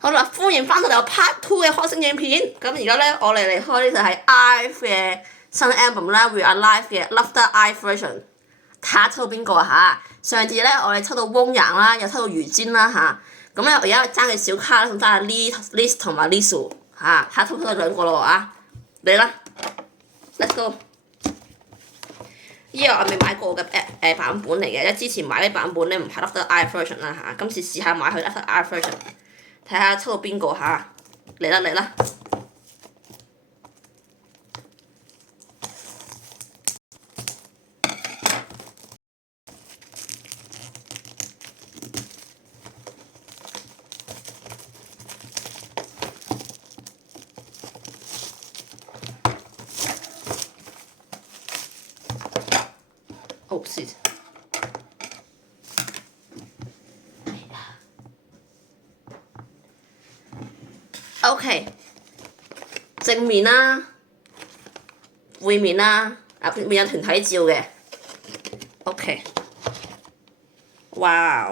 好啦，歡迎翻到嚟我 Part Two 嘅開箱影片。咁而家咧，我嚟開呢就係 IVE 嘅新 album 啦，We Are Live 嘅 Loved IVE Version。睇下抽到邊個啊嚇！上次咧我哋抽到翁陽啦，又抽到余尖啦嚇。咁咧我而家爭嘅小卡咧，仲爭下 Liz 同埋 Lisu 嚇，睇下抽唔抽到兩個咯啊！嚟啦 ，Let's go！ 呢個我未買過嘅版本嚟嘅，因為之前買啲版本咧唔係 Loved IVE Version 啦嚇，今次試下買佢 Loved IVE Version。睇下抽到邊個嚇，嚟啦嚟啦！Oh shit！ OK， 正面啦，背面啦，啊背面有團體照嘅。OK， 哇！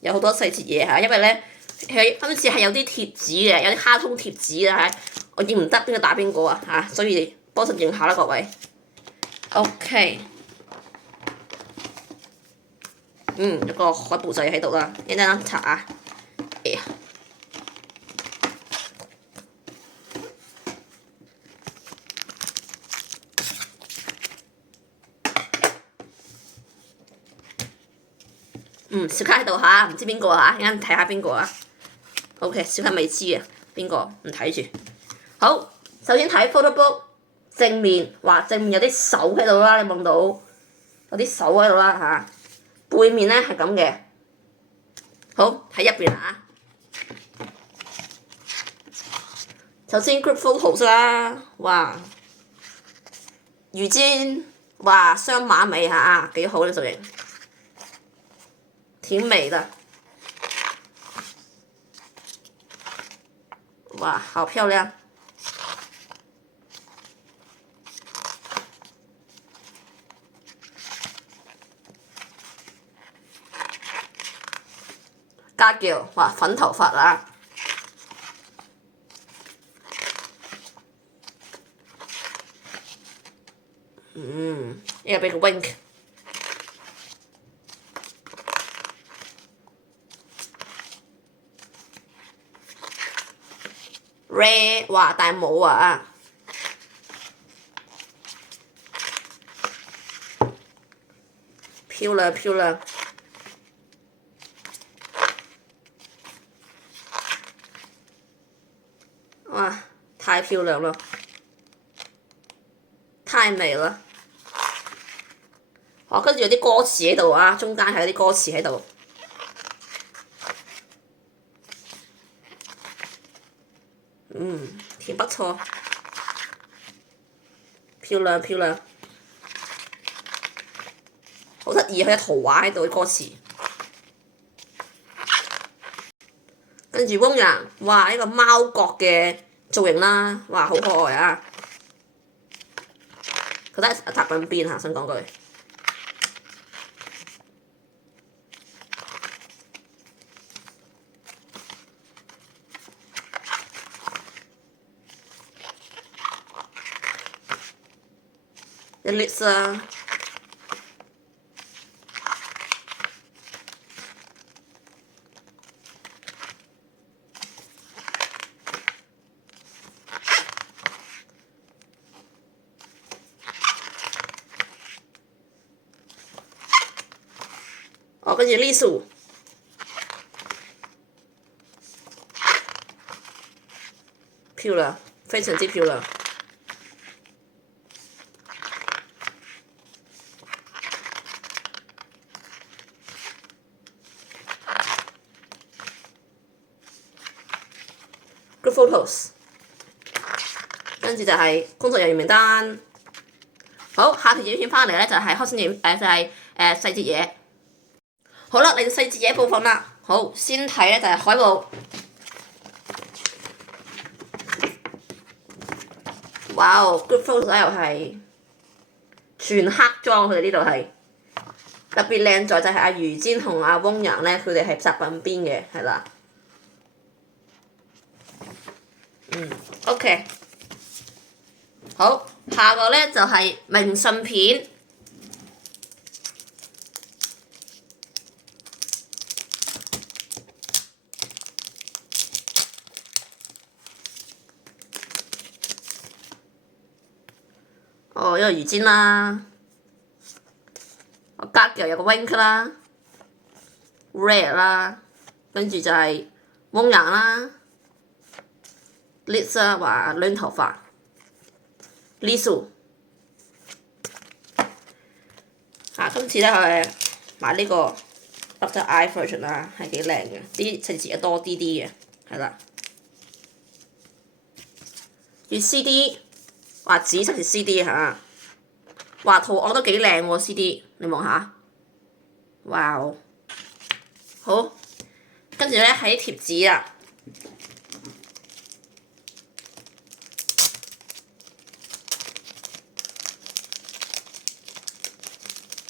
有好多細節嘢嚇，因為咧佢今次係有啲貼紙嘅，有啲卡通貼紙嘅嚇，我認唔得邊個打邊個啊嚇，所以幫手認下啦各位。OK， 有個海報仔喺度啦，一陣查啊。小卡喺度嚇，唔知邊個嚇，一陣睇下邊個啊。OK， 小卡未知啊，邊個唔睇住。好，首先睇 photo book 正面，哇正面有啲手喺度啦，你望到有啲手喺度啦嚇。背面咧係咁嘅。好，喺入邊啊。首先 group photos 啦，哇，余尖，哇雙馬尾嚇，幾好呢造型。挺美的，哇，好漂亮！家喬，哇，粉頭髮啊！呢個俾個 wink。Ray， 哇戴帽啊！漂亮漂亮！哇，太漂亮了，太美了！哦，跟住有啲歌詞喺度啊，中間係有啲歌詞喺度。挺不錯，漂亮漂亮，好得意，佢有圖畫喺度啲歌詞。跟住翁陽，哇！呢個貓角嘅造型啦，哇好可愛啊！佢都係習緊邊嚇，想講句。有 list 啊！哦，跟住 Lisu， 漂亮，非常之漂亮。Group photos， 跟住就係工作人員名單。好，下條影片翻嚟咧就係開箱影就係細節嘢。好啦，嚟到細節嘢部分啦。好，先睇咧就係海報。哇哦 ，group photos 又係全黑裝，佢哋呢度係特別靚在就係阿余尖同阿翁陽咧，佢哋係習緊邊嘅，係啦。OK。好，下個咧就係明信片。哦，一個魚尖啦，我隔嘅有個 wink 啦 ，red 啦，跟住就係汪洋啦 ，Lisa 話亂頭髮 ，Lisu。今次咧佢買呢個 Dr. I version 啦，係幾靚嘅，啲情節又多啲嘅，係啦。越 CD。話紫色嘅 CD 嚇，話圖案都幾靚喎 CD， 你望下，哇！好，跟住咧係啲貼紙啊，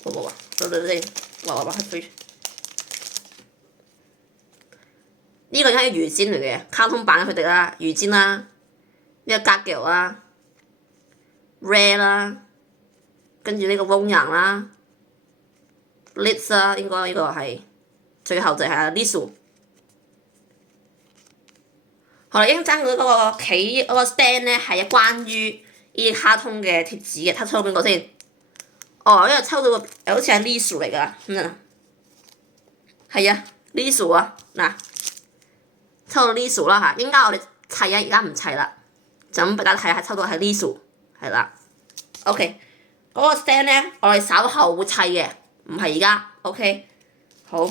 好冇啊？對，哇飛！呢個係魚尖嚟嘅，卡通版佢哋啦，魚尖啦，呢個格腳啦。Red 啦，跟住呢個汪洋啦 ，Liz 啦，應該呢個係最後就係 Lisu。好啦，應爭嗰個企嗰個 stand 咧係關於呢啲卡通嘅貼紙嘅，睇抽到邊個先？哦，因為抽到個好似係 Lisu 嚟㗎，係啊 ，Lisu 啊，嗱，抽到 Lisu 啦嚇，應該我哋砌啊，而家唔砌啦，就咁俾大家睇下，抽到係 Lisu。係啦 ，OK， 嗰個 stand 咧，我哋稍後會砌嘅，唔係而家 ，OK， 好。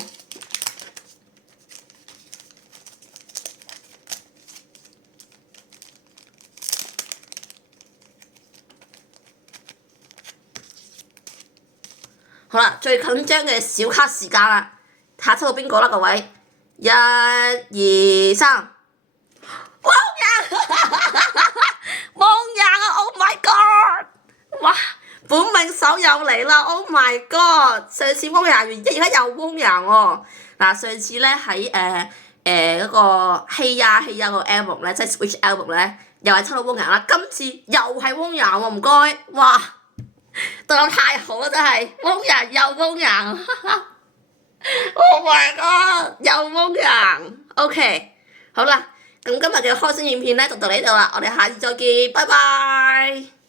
好啦，最緊張嘅小卡時間啦，睇下抽到邊個啦，各位，一、二、三，汪洋，汪洋啊 ！Oh my god！ 哇，本命手又嚟啦 ！Oh my god！ 上次汪洋完，而家又汪洋喎。嗱，上次咧喺嗰個希呀個 album 咧，即係 Switch album 咧，又係抽到汪洋啦。今次又係汪洋喎，唔該，哇！對我太好啦，真係汪洋又汪洋，Oh my god！ 又汪洋 ，OK， 好啦，咁今日嘅開箱影片咧就到呢度啦，我哋下次再見，拜拜。